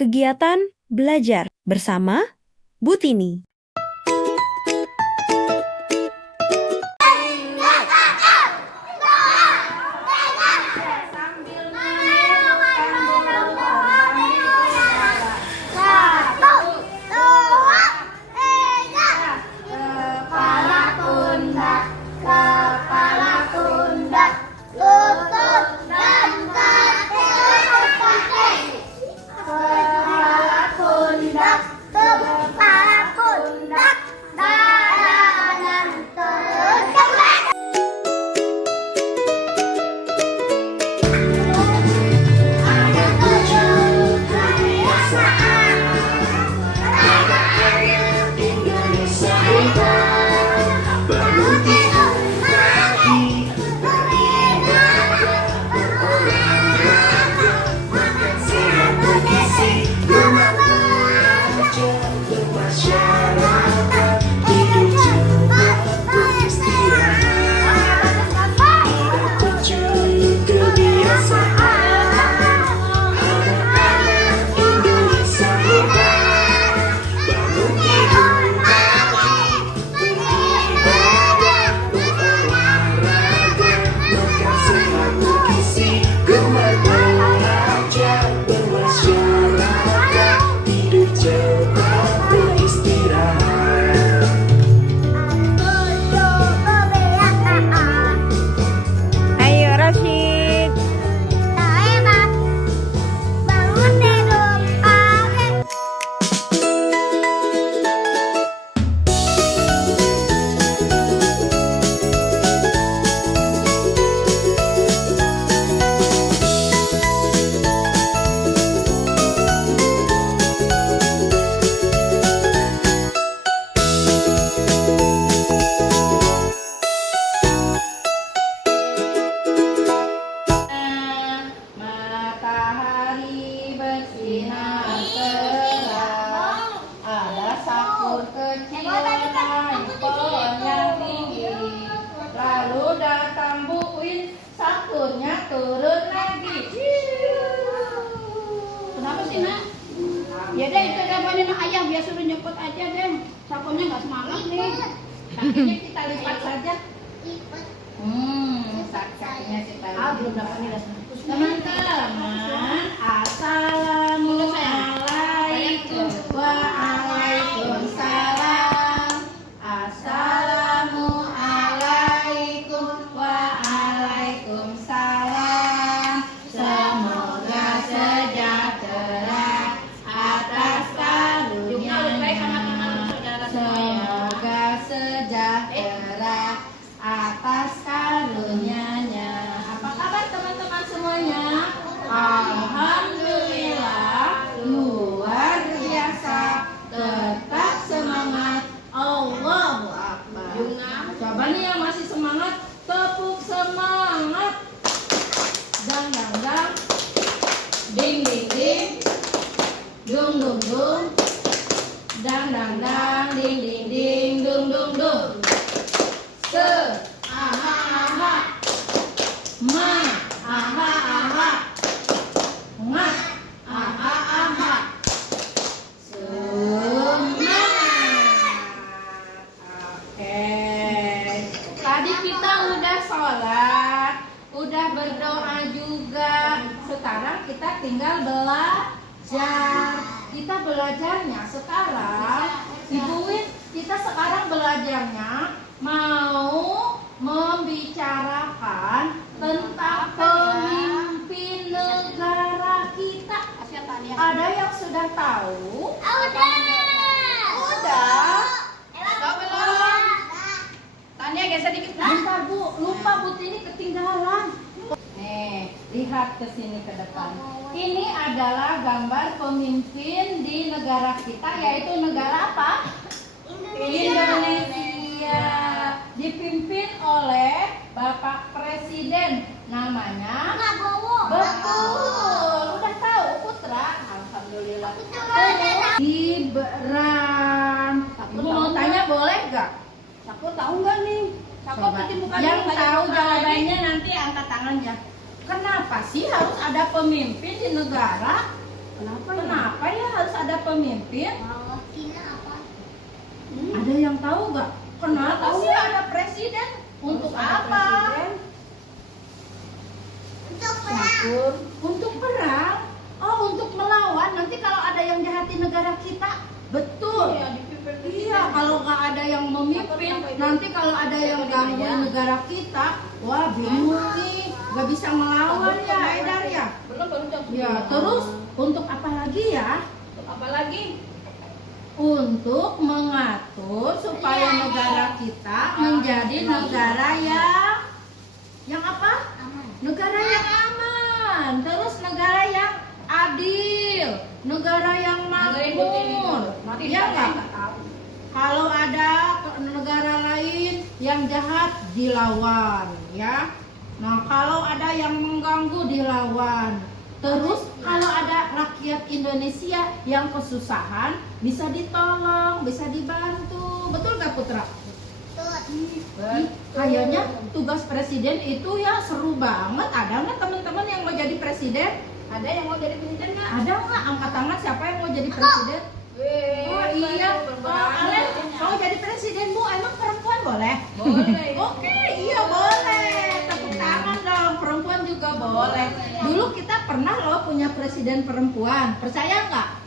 Kegiatan belajar bersama Bu Tini. Turun lagi. Kenapa sih, Nak? Ya deh, itu gambarnya Nak ayam, biar suruh nyepot aja deh. Sapunya nggak semangat nih. Kakinya kita lipat saja. Kakinya kita lipat. Belum dapat nih. Teman-teman, assalamualaikum. Waalaikumsalam. Assalamualaikum. Waalaikumsalam. Semoga sejahtera atas karunia-Nya. Semoga sejahtera atas karunia-Nya. Apa kabar teman-teman semuanya? Alhamdulillah, luar biasa. Tetap semangat. Allahu Akbar. Coba nih yang masih semangat, tepuk semangat. Dang dang dang, ding ding ding, dung dung dung, dang dang dang, ding ding ding, dung dung dung. Se, aha aha, ma, aha aha, ma, aha aha. Semangat. Oke. Tadi kita udah sholat, udah berdoa juga. Sekarang kita tinggal belajar. Kita belajarnya sekarang, Ibu Win, kita sekarang belajarnya mau membicarakan tentang pemimpin negara kita. Ada yang sudah tahu? Udah. Belum. Tanya geser dikit. Bentar Bu, lupa Bu Tini ketinggalan. Nih, lihat ke sini ke depan. Ini adalah gambar pemimpin di negara kita, yaitu negara apa? Indonesia. Dipimpin oleh Bapak Presiden, namanya betul. Udah tahu Putra? Alhamdulillah. Gibran. Ibu mau tanya boleh gak? Aku tahu nggak nih? Yang tahu jawabannya nanti angkat tangan ya. Kenapa sih harus ada pemimpin di negara? Kenapa harus ada pemimpin? Ada yang tahu nggak? Kenapa sih ada presiden? Untuk apa? Untuk perang. Oh, untuk melawan. Nanti kalau ada yang jahatin negara kita, betul. Iya, kalau nggak ada yang memimpin, nanti kalau ada yang gangguin negara kita, wah bingung nih, nggak bisa melawan ya, Edar ya. Ya, terus untuk apa lagi ya? Untuk mengatur supaya negara kita menjadi negara yang apa? Negara yang aman, terus negara yang adil, negara yang makmur. Iya nggak? Kalau ada negara lain yang jahat dilawan, ya. Nah, kalau ada yang mengganggu dilawan. Terus kalau ada rakyat Indonesia yang kesusahan bisa ditolong, bisa dibantu. Betul nggak Putra? Kayaknya tugas presiden itu ya seru banget. Ada nggak teman-teman yang mau jadi presiden? Ada yang mau jadi presiden nggak? Ada nggak? Angkat tangan siapa yang mau jadi presiden? Oh iya, Ale mau jadi presiden Bu, emang perempuan boleh? Boleh. Oke, iya boleh. Tepuk tangan dong, perempuan juga boleh. Dulu kita pernah loh punya presiden perempuan, percaya nggak?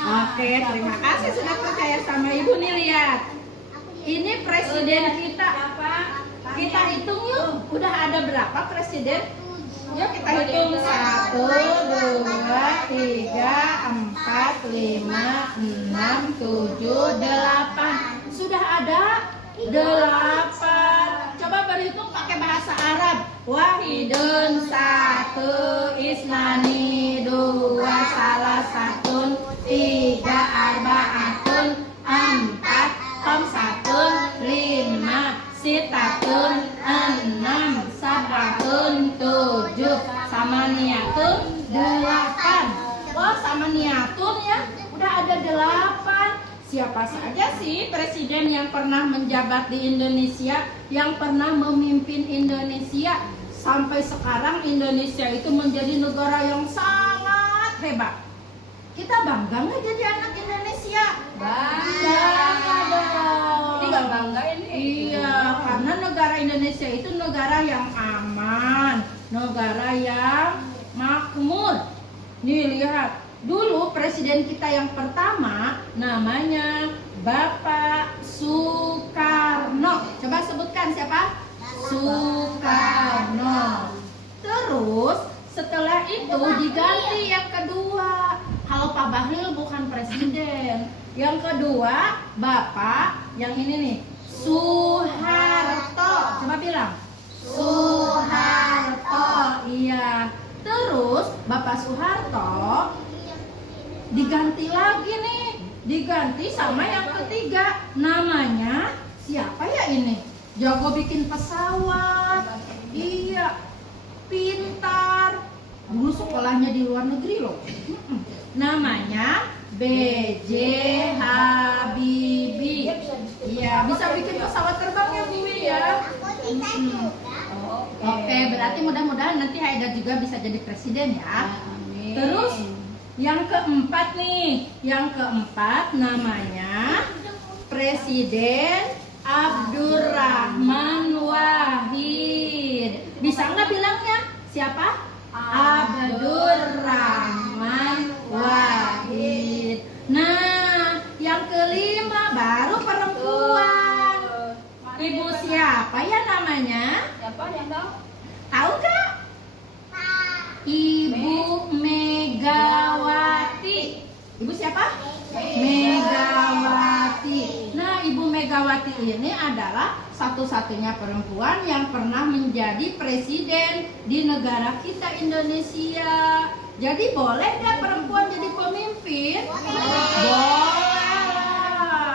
Oke, terima kasih sudah percaya sama Ibu nih, lihat. Ini presiden kita. Kita hitung yuk, udah ada berapa presiden? Yuk kita hitung 1, 2, 3, 4, 5, 6, 7, 8. Sudah ada 8. Coba berhitung pakai bahasa Arab. Wahidun, 1, isnani, 2, salah satun, 3, arbaatun, 4, khamsatun, 5, sitatun, 6, sab'atun, 7, samaniyatun, 8. Wah, samaniyatun ya, udah ada 8. Siapa saja sih presiden yang pernah menjabat di Indonesia, yang pernah memimpin Indonesia sampai sekarang Indonesia itu menjadi negara yang sangat hebat. Kita bangga nggak jadi anak Indonesia? Bangga dong. Ini nggak bangga ini? Iya, karena negara Indonesia itu negara yang aman, negara yang makmur. Nih lihat. Dulu presiden kita yang pertama namanya Bapak Soekarno. Coba sebutkan siapa? Soekarno. Terus setelah itu diganti yang kedua. Kalau Pak Bahlil bukan presiden. Yang kedua Bapak yang ini nih, Soeharto. Coba bilang. Soeharto. Iya. Terus Bapak Soeharto diganti lagi nih, diganti sama yang ketiga, namanya siapa ya ini? Jago bikin pesawat, iya, pintar, dulu sekolahnya di luar negeri loh. Namanya B.J. Habibie. Iya, bisa bikin pesawat terbang ya Bu ya. Oke, berarti mudah-mudahan nanti Haidar juga bisa jadi presiden ya. Amin. Terus yang keempat nih, yang keempat namanya Presiden Abdurrahman Wahid. Bisa nggak bilangnya? Siapa? Abdurrahman Wahid. Nah, yang kelima baru perempuan. Ibu siapa ya namanya? Siapa yang tahu? Tahu nggak? Ibu Megawati. Ibu siapa? Megawati. Nah, Ibu Megawati ini adalah satu-satunya perempuan yang pernah menjadi presiden di negara kita Indonesia. Jadi boleh nggak perempuan jadi pemimpin? Boleh.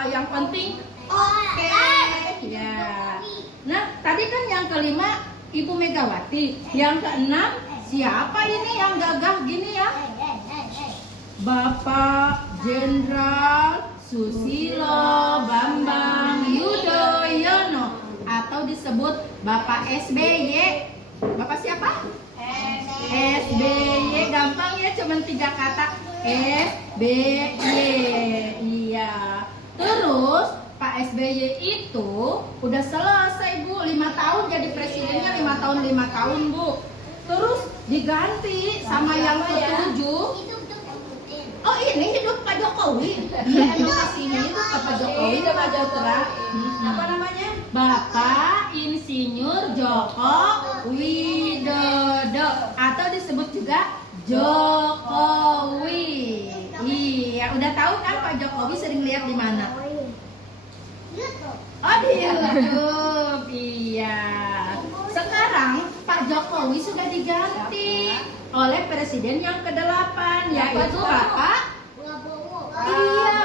Yang penting oke. Ya. Nah, tadi kan yang kelima Ibu Megawati. Yang keenam siapa ini yang gagah gini ya? Bapak Jenderal Susilo Bambang Yudhoyono, atau disebut Bapak SBY. Bapak siapa? SBY. Gampang ya, cuma 3 kata. SBY. Iya. Terus Pak SBY itu udah selesai Bu, 5 tahun jadi presidennya, 5 tahun 5 tahun Bu. Terus diganti sama yang ketujuh. Oh ini hidup Pak Jokowi. Iya emang kasihnya itu ke Pak Jokowi ke Pak Putra. Apa namanya? Bapak Insinyur Joko Widodo atau disebut juga Jokowi. Iya, udah tahu kan Pak Jokowi sering lihat di mana? Oh di YouTube. Iya. Sekarang Pak Jokowi sudah diganti oleh presiden yang ke-8 yaitu Bapak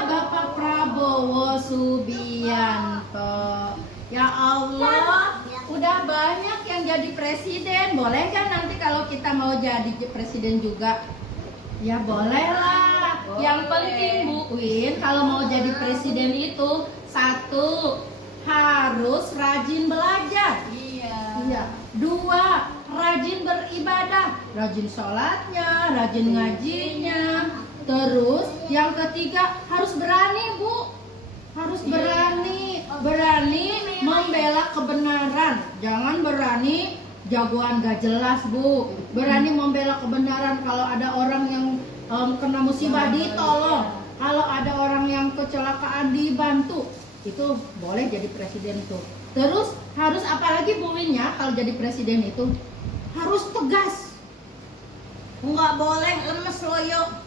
Bapak Prabowo Subianto. Ya Allah, udah banyak yang jadi presiden. Boleh kan nanti kalau kita mau jadi presiden juga? Ya bolehlah. Yang penting Bu Win, kalau mau jadi presiden itu satu, harus rajin belajar. Iya. Dua, rajin beribadah, rajin sholatnya, rajin ngajinya. Terus yang ketiga harus berani Bu, harus berani membela kebenaran. Jangan berani jagoan gak jelas Bu, berani membela kebenaran. Kalau ada orang yang kena musibah ditolong, kalau ada orang yang kecelakaan dibantu, itu boleh jadi presiden tuh. Terus harus apalagi Bu Winnya kalau jadi presiden itu harus tegas, nggak boleh lemes loyo.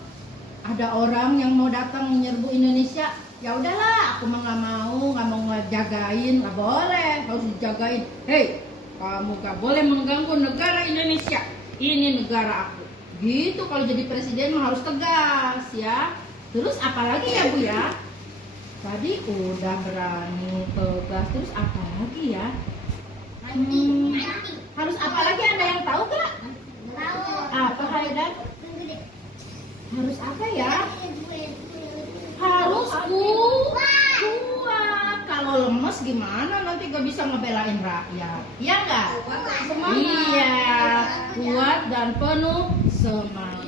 Ada orang yang mau datang menyerbu Indonesia, ya udahlah, aku mah nggak mau ngejagain, nggak boleh, harus dijagain. Hei, kamu nggak boleh mengganggu negara Indonesia, ini negara aku. Gitu kalau jadi presiden mah harus tegas ya. Terus apalagi ya Bu ya? Tadi udah berani, tegas, terus apa lagi ya? Harus apa lagi, ada yang tahu gak? Apa Haidar? Harus apa ya? Harus kuat. Kalau lemes gimana? Nanti gak bisa ngebelain rakyat. Iya nggak? Iya, kuat dan penuh semangat.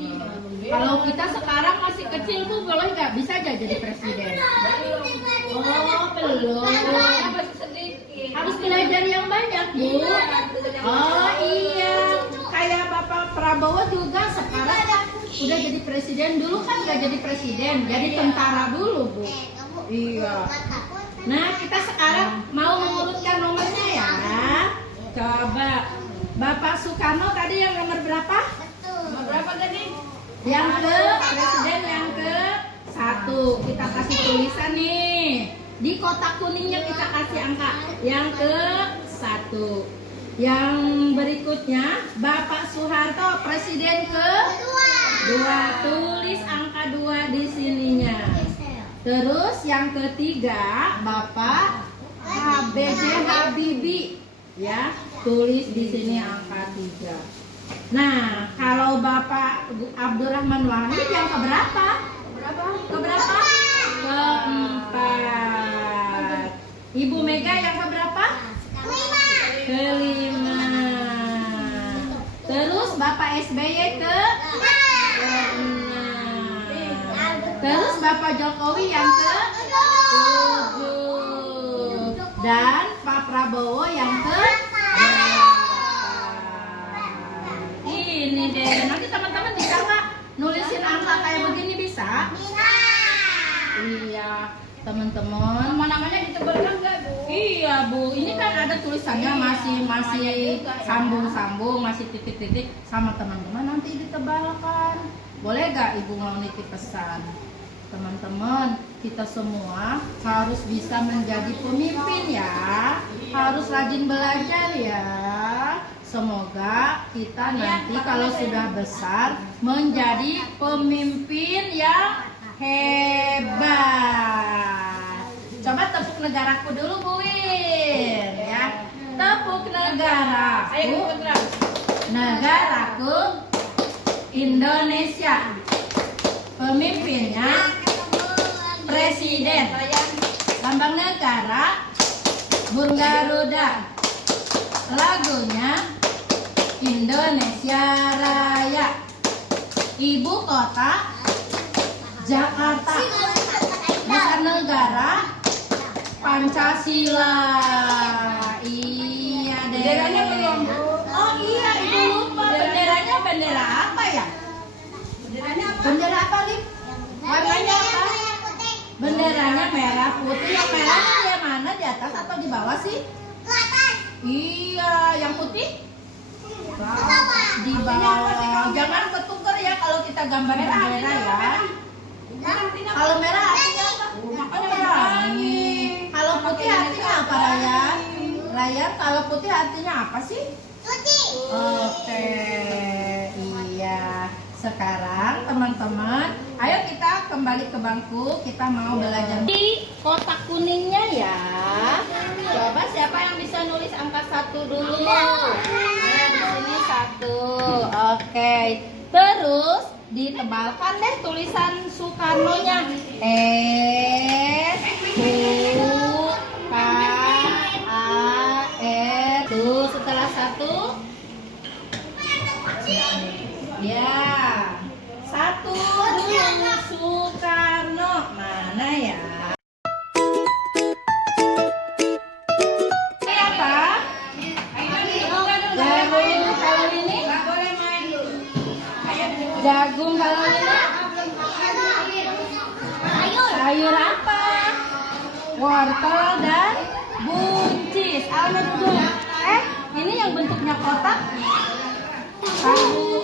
Kalau kita sekarang masih kecil Bu, boleh nggak? Bisa aja jadi presiden. Oh belum. Harus belajar yang banyak Bu. Oh iya. Kayak Bapak Prabowo juga sekarang udah jadi presiden. Dulu kan nggak jadi presiden, jadi tentara dulu Bu. Iya. Nah kita sekarang mau mengurutkan nomornya ya. Coba Bapak Soekarno tadi yang nomor berapa? Nomor berapa tadi? Yang ke presiden yang ke-1. Kita kasih tulisan nih. Di kotak kuningnya kita kasih angka yang ke-1. Yang berikutnya Bapak Soeharto presiden ke-2. Tulis angka 2 di sininya. Terus yang ketiga Bapak B.J. Habibie ya. Tulis di sini angka 3. Nah, kalau Bapak Abdurrahman Wahid yang keberapa? Keberapa? Ke-4. Ibu Mega yang keberapa? Ke-5. Terus Bapak SBY ke-6. Terus Bapak Jokowi yang ke-7. Dan Pak Prabowo yang ke-8. Ini deh, nanti teman-teman bisa nggak nulisin angka kayak begini, bisa? Iya, teman-teman. Nama-namanya ditebalkan nggak Bu? Iya Bu, ini kan ada tulisannya masih sambung-sambung, masih titik-titik sama teman-teman nanti ditebalkan. Boleh gak Ibu mau nitip pesan? Teman-teman, kita semua harus bisa menjadi pemimpin ya. Harus rajin belajar ya. Semoga kita nanti kalau sudah besar menjadi pemimpin yang hebat. Coba tepuk negaraku dulu Bu Win ya. Tepuk negaraku. Negaraku Indonesia. Pemimpinnya Presiden. Lambang negara Burung Garuda. Lagunya Indonesia Raya. Ibu kota Jakarta. Nusa Negara Pancasila. Iya deh. Benderanya belum, Bu. Oh iya, Ibu lupa. Benderanya bendera apa ya? Benderanya apa? Bendera apa, Lip? Warnanya apa? Benderanya merah putih. Yang merah yang mana, di atas atau di bawah sih? Iya, yang putih? Di bawah. Jangan ketuker ya kalau kita gambar bendera ya. Kalau merah artinya apa? Pelangi. Kalau putih artinya apa, Ryan? Ryan, kalau putih artinya apa sih? Oke, iya. Sekarang teman-teman, ayo kita kembali ke bangku. Kita mau belajar di kotak kuningnya ya. Coba siapa yang bisa nulis angka 1 dulu? Nah, di sini 1. Oke. Terus ditebalkan deh tulisan Soekarno-nya. S-U-K-A-R. Tuh, setelah 1 ya, 1 dulu Soekarno. Mana ya? Ini apa? Jagung. Kalau ini? Jagung. Kalau ini? Sayur apa? Wortel dan buncis. Alma dulu. Ini yang bentuknya kotak.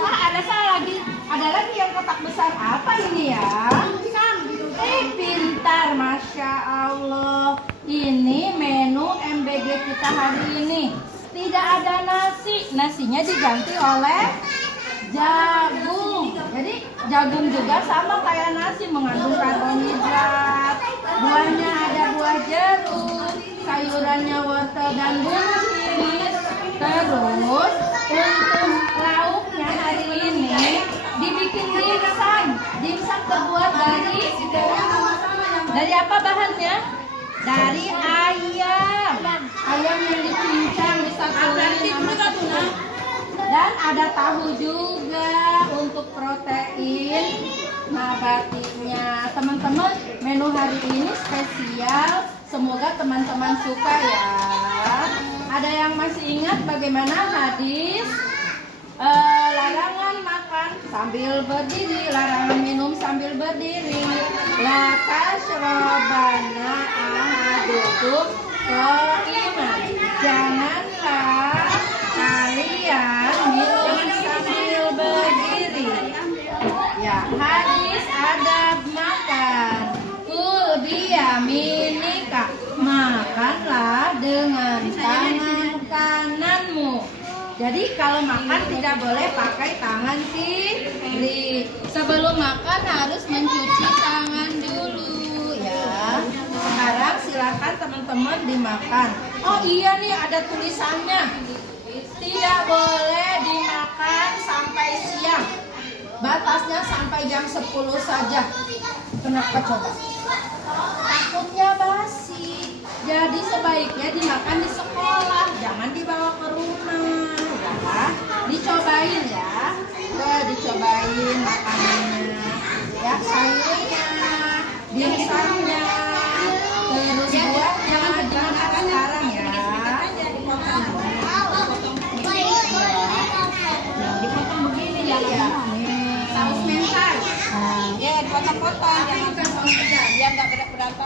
Ada salah lagi. Ada lagi yang kotak besar. Apa ini ya? Pintar, Masya Allah. Ini menu MBG kita hari ini. Tidak ada nasi. Nasinya diganti oleh jagung. Jadi jagung juga sama kayak nasi, mengandung karbohidrat. Buahnya ada buah jeruk. Sayurannya wortel dan buncis. Terus untuk lauknya hari ini dibikin dimsum. Dimsum terbuat dari apa bahannya? Dari ayam. Ayam yang dicincang disatuin sama tepung. Dan ada tahu juga untuk protein nabatinya. Teman-teman, menu hari ini spesial. Semoga teman-teman suka ya. Ada yang masih ingat bagaimana hadis larangan makan sambil berdiri, larangan minum sambil berdiri. La tashrabana ahadukum qa'iman. Janganlah kalian minum sambil berdiri. Ya, hadis adab makan. Kul biyaminika. Makanlah dengan tangan kananmu. Jadi kalau makan tidak boleh pakai tangan kiri. Sebelum makan harus mencuci tangan dulu ya. Sekarang silakan teman-teman dimakan. Oh iya nih ada tulisannya. Tidak boleh dimakan sampai siang. Batasnya sampai jam 10 saja. Kenapa coba? Takutnya basi. Jadi sebaiknya dimakan di sekolah, jangan dibawa ke rumah. Ya, dicobain ya. Dicobain makanannya. Ya, sayurnya, dimsumnya, terus buahnya dimakan sekarang ya. Dipotong begini ya. Saus mentai. Ya, dipotong-potong, jangan langsung aja, biar nggak berat-berat.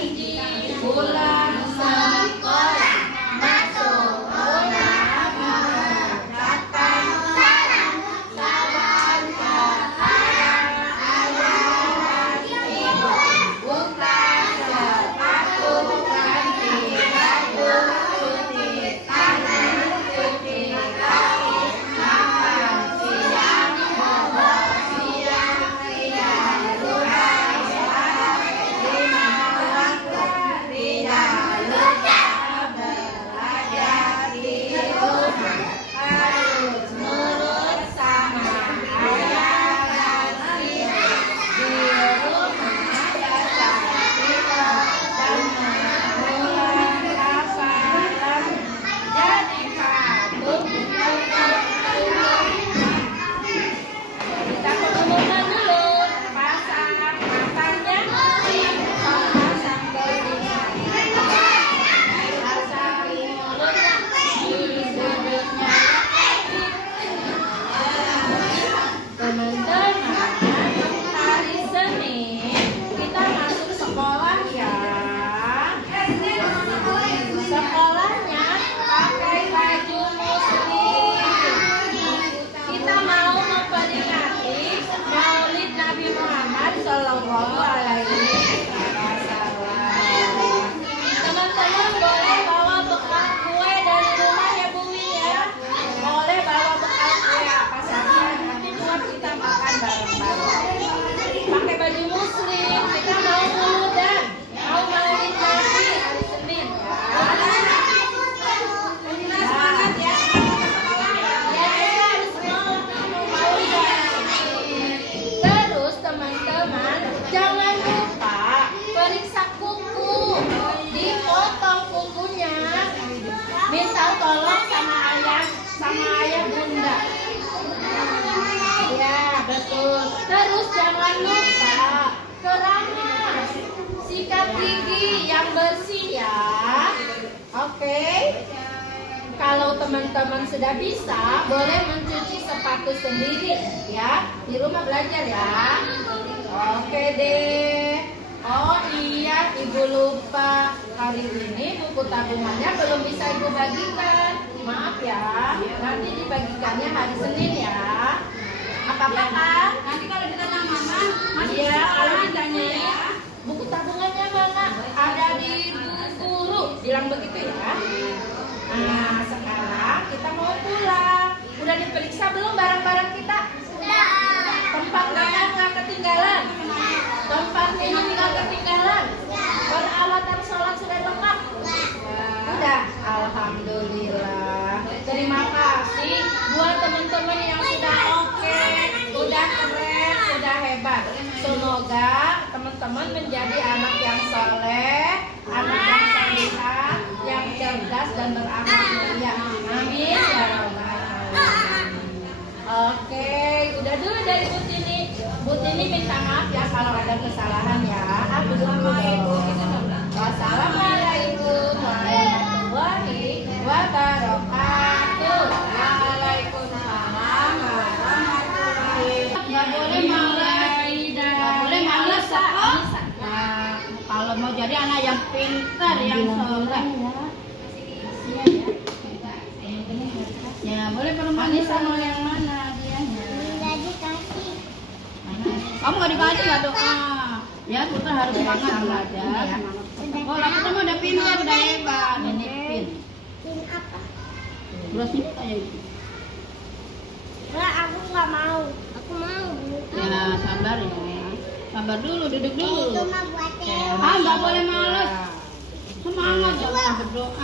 janji pulang sekolah, masuk rumah mengucapkan salam, salam kepada ayah dan ibu, buka sepatu ganti baju, cuci tangan, cuci kaki, makan siang, bobo siang, tidak lupa sholat 5 waktu, tidak lupa belajar di rumah, harus nurut sama ayah dan ibu, di rumah belajar pintar dan mengulang hafalan, jadi patuh. Kita pengumuman dulu, pasang matanya, pasang telinga, pasang mulutnya, hidungnya. Teman-teman, hari Senin kita masuk sekolah ya. Sekolahnya pakai baju muslim. Kita mau memperingati Maulid Nabi Muhammad Shallallahu Alaihi Wasallam. Teman-teman boleh bawa bekal kue dari rumah ya Bu Wi ya. Boleh bawa bekal kue apa saja. Nanti buat kita makan bareng-bareng. Pakai baju muslim. Kita mau muludan, mau Maulid Nabi hari Senin. Semangat ya. Terus teman-teman jangan lupa periksa kuku, dipotong kukunya, minta tolong sama ayah bunda. Ya betul. Terus jangan lupa keramas, sikat gigi yang bersih ya. Oke. Kalau teman-teman sudah bisa, boleh mencuci sepatu sendiri ya. Di rumah belajar ya. Oke deh. Oh iya, Ibu lupa. Hari ini buku tabungannya belum bisa Ibu bagikan. Maaf ya. Nanti dibagikannya hari Senin ya. Apa-apa kan? Nanti kalau ditanya mama, Iya, kalau ditanya ya. Buku tabungannya mana? Ada di buku guru. Bilang begitu ya. Nah, sekarang kita mau pulang. Udah diperiksa belum barang-barang kita? Sudah. Tempat makan nggak ketinggalan? Tempat minum nggak ketinggalan? Peralatan sholat sudah lengkap? Sudah. Alhamdulillah. Terima kasih buat teman-teman yang sudah oke, udah keren, udah hebat. Semoga teman-teman menjadi anak yang soleh, anak yang salihah, yang cerdas dan berakhlak mulia. Amin ya rabbal alamin. Oke, udah dulu dari Bu Tini. Bu Tini minta maaf ya kalau ada kesalahan ya. Wassalamualaikum warahmatullahi wabarakatuh. Waalaikumsalam warahmatullahi wabarakatuh. nggak boleh malas, nggak boleh malas kok. Nah, Kalau mau jadi anak yang pintar, yang soleh, ya boleh permanis sama yang mana dianya. Kamu nggak dikasih nggak doa? Ya kita harus semangat belajar. Oh, lah kita mah udah pintar, udah hebat. Ini pin. Pin apa? Terus ini kayak gitu. Enggak, aku nggak mau. Aku mau. Ya sabar ya. Sabar dulu, duduk dulu. Itu mah buat Ah, nggak boleh malas. Semangat jangan berdoa.